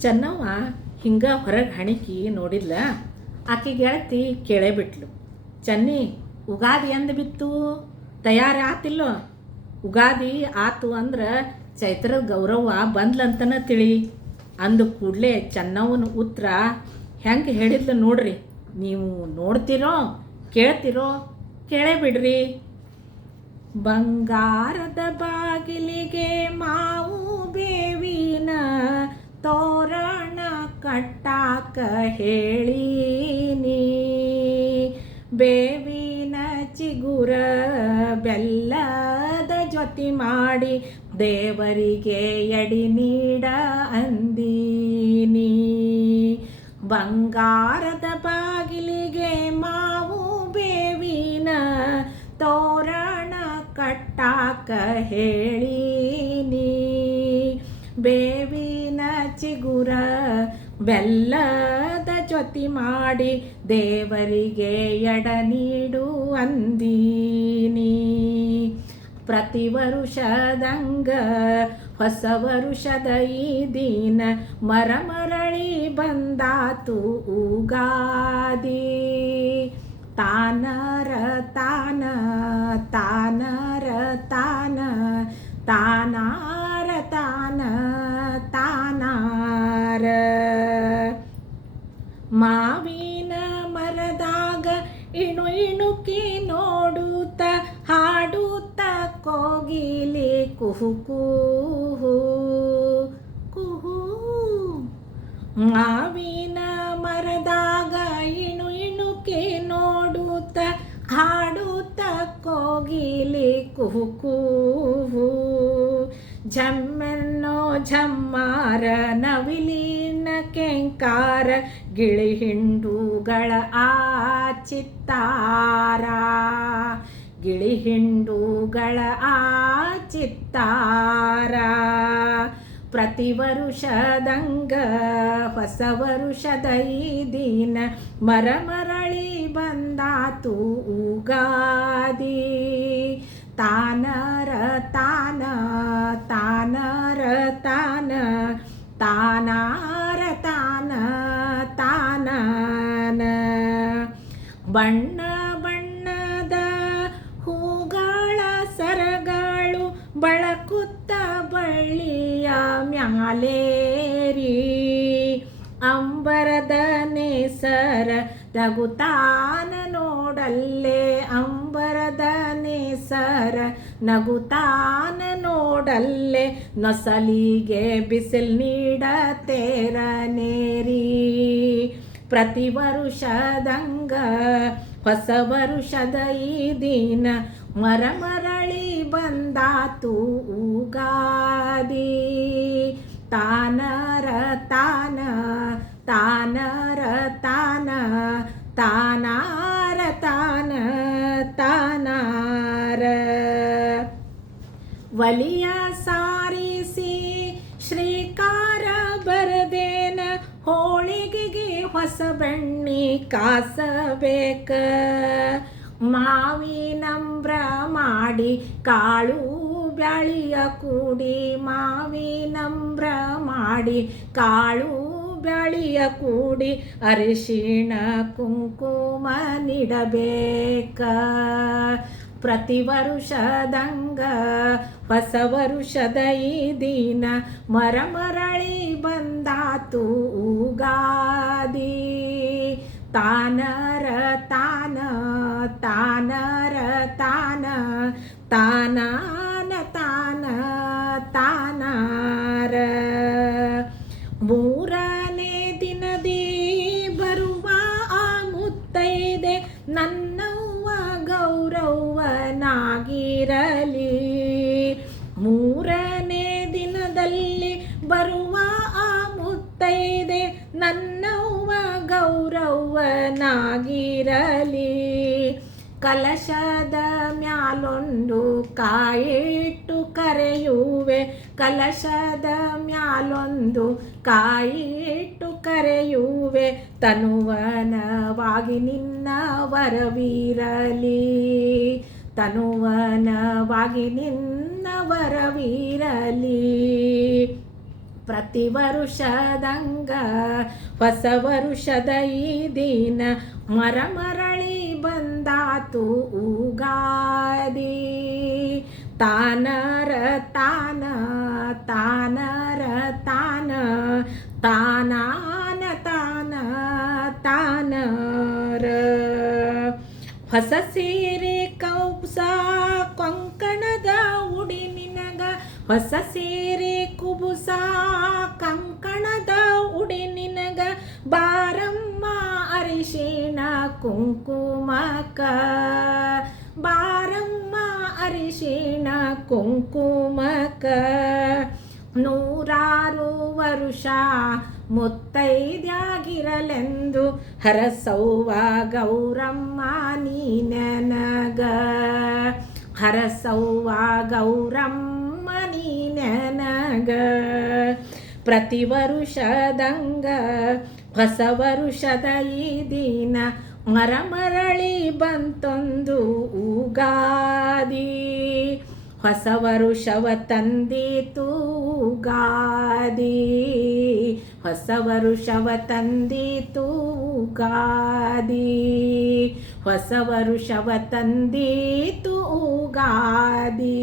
ಚೆನ್ನವ್ವ ಹಿಂಗೆ ಹೊರಗೆ ಹಣಿಕಿ ನೋಡಿದ್ಲ ಆಕೆ ಗೆಳತಿ ಕೇಳೇ ಬಿಟ್ಲು. ಚನ್ನಿ, ಉಗಾದಿ ಎಂದ ಬಿತ್ತು? ತಯಾರಿ ಆತಿಲ್ಲೋ ಉಗಾದಿ ಆತು ಅಂದ್ರೆ ಚೈತ್ರದ ಗೌರವ್ವ ಬಂದ್ಲಂತನ ತಿಳಿ. ಅಂದ ಕೂಡಲೇ ಚೆನ್ನವ್ವನ ಉತ್ತರ ಹೆಂಗೆ ಹೇಳಿದ್ಲು ನೋಡ್ರಿ. ನೀವು ನೋಡ್ತಿರೋ, ಕೇಳ್ತಿರೋ, ಕೇಳೇ ಬಿಡ್ರಿ. ಬಂಗಾರದ ಬಾಗಿಲಿಗೆ ಮಾವು ಬೇವಿನ ತೋರಣ ಕಟ್ಟಾಕ ಹೇಳೀನಿ. ಬೇವಿನ ಚಿಗುರ ಬೆಲ್ಲದ ಜೊತೆ ಮಾಡಿ ದೇವರಿಗೆ ಎಡಿ ನೀಡ ಅಂದೀನಿ. ಬಂಗಾರದ ಬಾಗಿಲಿಗೆ ಮಾವು ಬೇವಿನ ತೋರಣ ಕಟ್ಟಾಕ ಹೇಳೀನಿ. ಬೇವಿನ ಚಿಗುರ ಬೆಲ್ಲದ ಜೊತೆ ಮಾಡಿ ದೇವರಿಗೆ ಎಡ ನೀಡು ಅಂದೀನಿ. ಪ್ರತಿ ವರುಷದಂಗ ಹೊಸ ವರುಷದ ಈ ದಿನ ಮರಮರಳಿ ಬಂದಾತು ಉಗಾದಿ. ತಾನರ ತಾನ ತಾನರ ಇಣುಕಿ ನೋಡುತ್ತ, ಹಾಡುತ್ತ ಕೋಗಿಲೆ ಕುಹು ಕುಹು. ಮಾವಿನ ಮರದಾಗ ಇಣು ಇಣುಕಿ ನೋಡುತ್ತ, ಹಾಡುತ್ತ ಕೋಗಿಲೆ ಕುಹು ಕುಹು. ಝಮ್ಮೆನ್ನೋ ಝಮ್ಮಾರ ನವಿಲಿನ ಕೆಂಕಾರ ಗಿಳಿ ಹಿಂಡುಗಳ ಆ ಚಿತ್ತಾರ ಗಿಳಿ ಹಿಂಡುಗಳ ಆ ಚಿತ್ತಾರ ಪ್ರತಿ ವರುಷದಂಗ ಹೊಸ ವರುಷದ ಈ ದಿನ ಮರ ಮರಳಿ ಬಂದಾತು ಉಗಾದಿ. ತಾನರ ತಾನ ಬಣ್ಣ ಬಣ್ಣದ ಹೂಗಳ ಸರಗಳು ಬಳಕುತ್ತ ಬಳ್ಳಿಯ ಮ್ಯಾಲೇರಿ. ಅಂಬರದ ನೇಸರ ನಗುತಾನ ನೋಡಲ್ಲೇ, ಅಂಬರದ ನೇಸರ ನಗುತಾನ ನೋಡಲ್ಲೇ, ನೊಸಲಿಗೆ ಬಿಸಿಲು ನೀಡತೇರ ನೇರಿ ಪ್ರತಿ ವರುಷದಂಗ, ಹೊಸ ವರುಷದ ಈ ದಿನ ಮರ ಮರಳಿ ಬಂದಾತು ಉಗಾದಿ. ತಾನರ ತಾನ ತಾನರ ತಾನ, ತಾನಾರ ತಾನ, ತಾನಾರ. ವಲಿಯ ಸಾರಿಸಿ ಶ್ರೀಕಾರ ಬರದೇನ ಹೋಳಿಗೆಗೆ ಹೊಸ ಬೆಣ್ಣಿ ಕಾಸಬೇಕ. ಮಾವಿನಮ್ರ ಮಾಡಿ ಕಾಳು ಬ್ಯಾಳಿಯ ಕೂಡಿ ಮಾವಿನಮ್ರ ಮಾಡಿ ಕಾಳು ಬ್ಯಾಳಿಯ ಕೂಡಿ ಅರಿಶಿಣ ಕುಂಕುಮ ನೀಡಬೇಕ. ಪ್ರತಿ ವರುಷದಂಗ ಹೊಸ ವರುಷದ ಈ ದಿನ ಮರ ಮರಳಿ ಬಂದಾತು. ಉಗಾದಿ ತಾನರ ತಾನ ಗೌರವ್ವನಾಗಿರಲಿ ಕಲಶದ ಮ್ಯಾಲೊಂದು ಕಾಯಿಟ್ಟು ಕರೆಯುವೆ. ಕಲಶದ ಮ್ಯಾಲೊಂದು ಕಾಯಿಟ್ಟು ಕರೆಯುವೆ. ತನುವನವಾಗಿ ನಿನ್ನ ವರವಿರಲಿ. ತನುವನವಾಗಿ ನಿನ್ನ ವರವಿರಲಿ. ಪ್ರತಿ ವರುಷದಂಗ ಹೊಸ ವರುಷದ ಈ ದಿನ ಮರ ಮರಳಿ ಬಂದಾತು ಉಗಾದಿ. ತಾನರ ತಾನ ತಾನರ ತಾನ, ತಾನಾನ ತಾನ, ತಾನರ. ಹೊಸ ಸೀರೆ ಕೌಸ ಹೊಸ ಸೀರೆ ಕುಬುಸ, ಕಂಕಣದ ಉಡಿ ನಿನಗ ಬಾರಮ್ಮ, ಅರಿಶಿಣ ಕುಂಕುಮಕ ಬಾರಮ್ಮ, ಅರಿಶಿಣ ಕುಂಕುಮಕ ನೂರಾರು ವರುಷ ಮುತ್ತೈದ್ಯಾಗಿರಲೆಂದು ಹರಸೌವ ಗೌರಮ್ಮ ನೀ ನನಗ. ಹರಸೌವ ಗೌರಮ್ಮ ಪ್ರತಿ ವರುಷದಂಗ ಹೊಸ ವರುಷದ ಈ ದಿನ ಮರ ಮರಳಿ ಬಂತೊಂದು ಉಗಾದಿ. ಹೊಸ ವರುಷವ ತಂದೀತು ಗಾದಿ ಹೊಸ ವರುಷವ ತಂದೀತು ಗಾದಿ ಹೊಸ ವರುಷವ ತಂದೀತು ಗಾದಿ